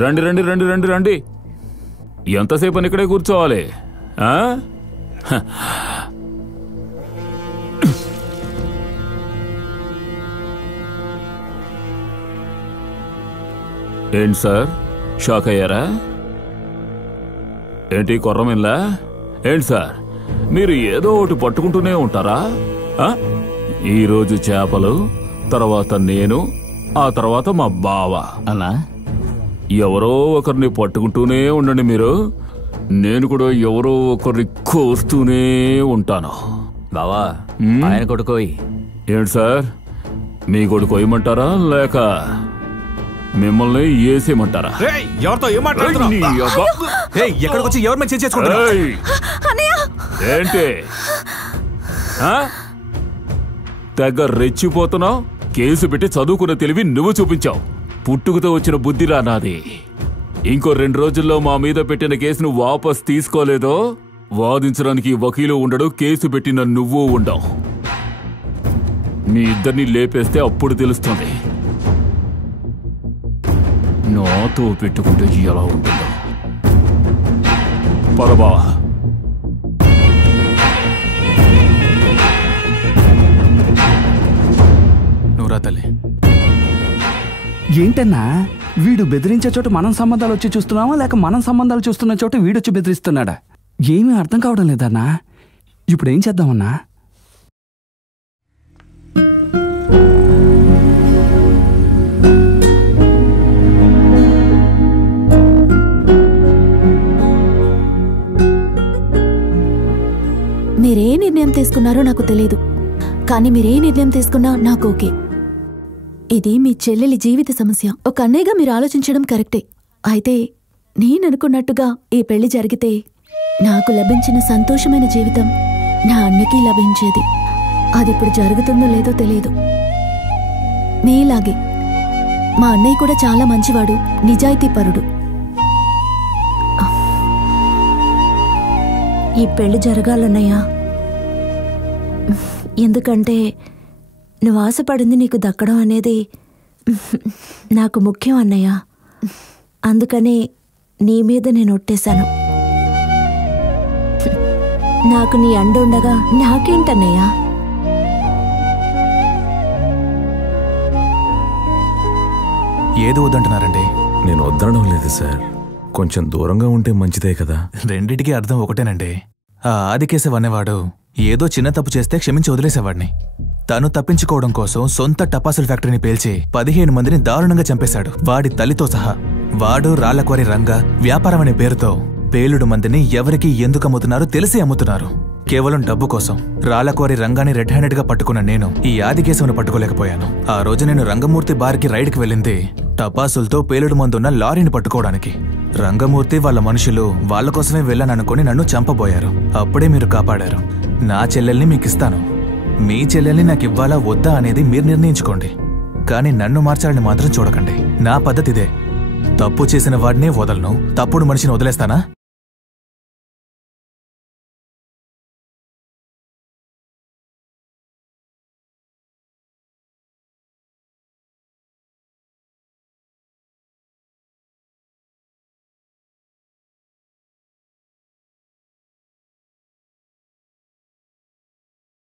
రండి రండి రండి రండి రండి. ఎంతసేపు అని ఇక్కడే కూర్చోవాలి? ఏంటి సార్, షాక్ అయ్యారా? ఏంటి కొర్రమిల్లా? ఏంటి సార్, మీరు ఏదో ఒకటి పట్టుకుంటూనే ఉంటారా? ఈరోజు చేపలు, తర్వాత నేను, ఆ తర్వాత మా బావ. అన్నా, ఎవరో ఒకరిని పట్టుకుంటూనే ఉండండి మీరు. నేను కూడా ఎవరో ఒకరిని కోస్తూనే ఉంటాను. బావా, ఆయన కొడుకోయి. ఏంటి సార్, మీ కొడుకు కోయమంటారా లేక మిమ్మల్ని వేసేయమంటారా? ఎవరితో ఏం మాట్లాడుతున్నావు? ఎక్కడికి వచ్చి ఎవరి మీద చేసుకుంటారు? ఏంటి తెగ రెచ్చిపోతున్నావు? కేసు పెట్టి చదువుకున్న తెలివి నువ్వు చూపించావు. పుట్టుకతో వచ్చిన బుద్ధిరా నాది. ఇంకో 2 రోజుల్లో మా మీద పెట్టిన కేసును వాపస్ తీసుకోలేదో వాదించడానికి వకీలు ఉండడు, కేసు పెట్టిన నువ్వు ఉండవు. మీ ఇద్దరిని లేపేస్తే అప్పుడు తెలుస్తుంది నాతో పెట్టుకుంటే ఎలా ఉంటుందో. పదబావా. నువ్వురా తల్లి. ఏంటన్నా వీడు బెదిరించే చోట మనం సంబంధాలు వచ్చి చూస్తున్నామా లేక మనం సంబంధాలు చూస్తున్న చోట వీడొచ్చి బెదిరిస్తున్నాడా? ఏమీ అర్థం కావడం లేదన్నా. ఇప్పుడు ఏం చేద్దామన్నా? మీరే నిర్ణయం తీసుకున్నారో నాకు తెలీదు, కానీ మీరే నిర్ణయం తీసుకున్నా నాకు ఓకే. ఇది మీ చెల్లెలి జీవిత సమస్య. ఒక అన్నయ్యగా మీరు ఆలోచించడం కరెక్టే. అయితే నేననుకున్నట్టుగా ఈ పెళ్లి జరిగితే నాకు లభించిన సంతోషమైన జీవితం నా అన్నకి లభించేది. అది ఇప్పుడు జరుగుతుందో లేదో తెలియదు. మీలాగే మా అన్నయ్య కూడా చాలా మంచివాడు, నిజాయితీపరుడు. ఈ పెళ్లి జరగాలన్నయ్యా. ఎందుకంటే నువ్వు ఆశపడింది నీకు దక్కడం అనేది నాకు ముఖ్యం అన్నయ్య. అందుకని నీ మీద నేను ఒట్టేశాను. నాకు నీ అండుండగా నాకేంటన్నయ్యా? ఏది వద్దంటున్నారండి? నేను వద్దడం లేదు సార్, కొంచెం దూరంగా ఉంటే మంచిదే కదా. రెండిటికి అర్థం ఒకటేనండి. ఆ ఆదికేశవ్ అనేవాడు ఏదో చిన్న తప్పు చేస్తే క్షమించి వదిలేసేవాడిని. తను తప్పించుకోవడం కోసం సొంత టపాసుల ఫ్యాక్టరీని పేల్చి 15 మందిని దారుణంగా చంపేశాడు, వాడి తల్లితో సహా. వాడు రాళ్లక్వారీ రంగ వ్యాపారం అనే పేరుతో పేలుడు మందిని ఎవరికి ఎందుకు అమ్ముతున్నారో తెలిసి అమ్ముతున్నారు, కేవలం డబ్బు కోసం. రాళ్లక్వారీ రంగాన్ని రెడ్ హ్యాండెడ్ గా పట్టుకున్న నేను ఈ ఆదికేశవును పట్టుకోలేకపోయాను. ఆ రోజు నేను రంగమూర్తి బార్కి రైడ్కి వెళ్ళింది టపాసులతో పేలుడు మందున్న లారీని పట్టుకోవడానికి. రంగమూర్తి వాళ్ళ మనుషులు వాళ్ళ కోసమే వెళ్ళాననుకుని నన్ను చంపబోయారు. అప్పుడే మీరు కాపాడారు. నా చెల్లెల్ని మీకిస్తాను, మీ చెల్లెల్ని నాకివ్వాలా వద్దా అనేది మీరు నిర్ణయించుకోండి. కానీ నన్ను మార్చాలని మాత్రం చూడకండి. నా పద్ధతి ఇదే. తప్పు చేసిన వాడినే వదలను, తప్పుడు మనిషిని వదిలేస్తానా?